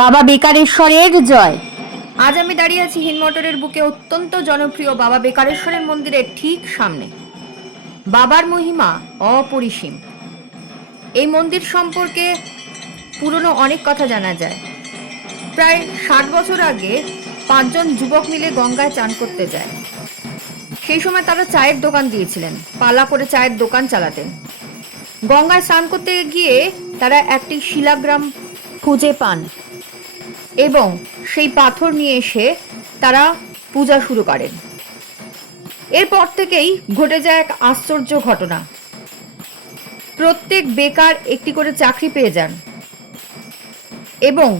বাবা বেকারেশ্বরের জয়। আজ আমি দাঁড়িয়ে আছি হিন্দমোটরের বুকে অত্যন্ত জনপ্রিয় বাবা বেকারেশ্বরের মন্দিরের ঠিক সামনে। বাবার মহিমা অপরিসীম। এই মন্দির সম্পর্কে পুরনো অনেক কথা জানা যায়। প্রায় 60 বছর আগে 5 জন যুবক মিলে গঙ্গায় চান করতে যায়। সেই সময় তারা চায়ের দোকান দিয়েছিলেন, পালা করে চায়ের দোকান চালাতেন। গঙ্গায় স্নান করতে গিয়ে তারা একটি শিলাগ্রাম খুঁজে পান এবং সেই পাথর নিয়ে এসে তারা পূজা শুরু করেন। এরপর থেকেই ঘটে যায় এক আশ্চর্য ঘটনা। প্রত্যেক বেকার একটি করে চাকরি পেয়ে যান এবং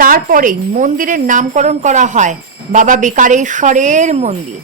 তারপরেই মন্দিরের নামকরণ করা হয় বাবা বেকারেশ্বরের মন্দির।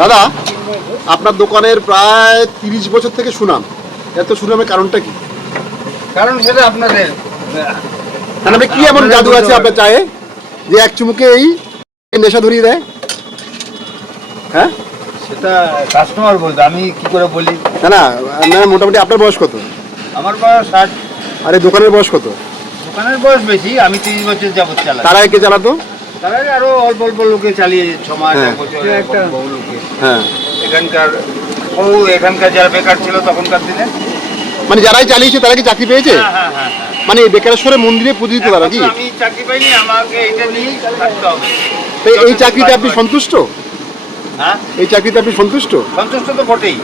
দাদা, আপনার দোকানের প্রায় 30 বছর থেকে সুনাম। এত সুনামের কারণটা কি? কারণ সেটা আপনাদের মানে কি এমন জাদু আছে আপনার চায়ে যে এক চুমুকে এই নেশা ধরিয়ে দেয়? হ্যাঁ, সেটা কাস্টমার বলবে, আমি কি করে বলি। না না না, মোটামুটি আপনার বয়স কত? আমার বয়স 60। আর এই দোকানের বয়স কত? দোকানের বয়স বেশি, আমি 30 বছর যাবত চালাই। তারা কে চালাতো? তারা আরো অল্প অল্প লোকে চালিয়ে 6 মাস, হ্যাঁ। 1 বছর, বহু লোকে। হ্যাঁ, এখানকার যারা বেকার ছিল তখনকার দিনে, মানে যারাই চালিয়েছে তারা কি চাকরি পেয়েছে? হ্যাঁ হ্যাঁ হ্যাঁ হ্যাঁ। মানে এই বেকারেশ্বরের মন্দিরে পূজিত তারা কি? আমি চাকরি পাইনি, আমাকে এটা নিয়েই থাকতে হবে। তো এই চাকরিতে আপনি সন্তুষ্ট? হ্যাঁ, এই চাকরিতে আপনি সন্তুষ্ট? সন্তুষ্ট তো বটেই।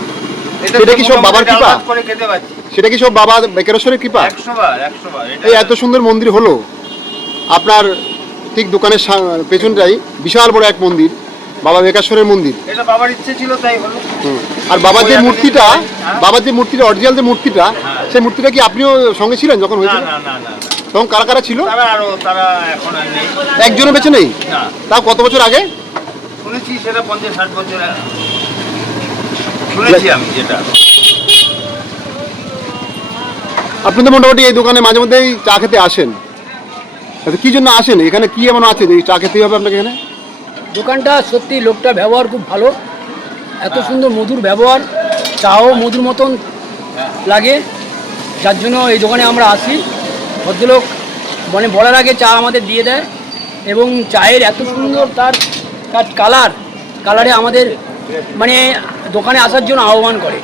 সেটা কি সব বাবার কৃপা? ডাল ভাত করে খেতে পাচ্ছি। সেটা কি সব বাবা বেকারেশ্বরের কৃপা? 100 বার 100 বার। এই এত সুন্দর মন্দির হলো আপনার ঠিক দোকানের পেছনটাই বিশাল বড় এক মন্দির, বাবা বেকারেশ্বরের মন্দির। এটা বাবার ইচ্ছে ছিল তাই হলো। আর বাবার যে মূর্তিটা, বাবার যে মূর্তিটা, অরিজিনাল যে মূর্তিটা, হ্যাঁ। সেই মূর্তিটা কি আপনিও সঙ্গে ছিলেন যখন না হয়েছিল? না না না, তখন কারা কারা ছিল? তারা এখন আর নেই। একজনও বেঁচে নেই? না, তাও কত বছর আগে? শুনেছি সেটা 50-60 বছর শুনেছি আমি যেটা। আপনি তো মোটামুটি এই দোকানে মাঝে মধ্যেই চা খেতে আসেন, কি জন্য আসেন? এখানে কি এমন আছে যে চা খেতেই হবে আপনাকে এখানে? দোকানটা সত্যি, লোকটা ব্যবহার খুব ভালো, এত সুন্দর মধুর ব্যবহার, চাও মধুর মতন লাগে, যার জন্য এই দোকানে আমরা আসি। ভদ্রলোক মানে বলার আগে চা আমাদের দিয়ে দেয় এবং চায়ের এত সুন্দর তার কালারে আমাদের মানে দোকানে আসার জন্য আহ্বান করে।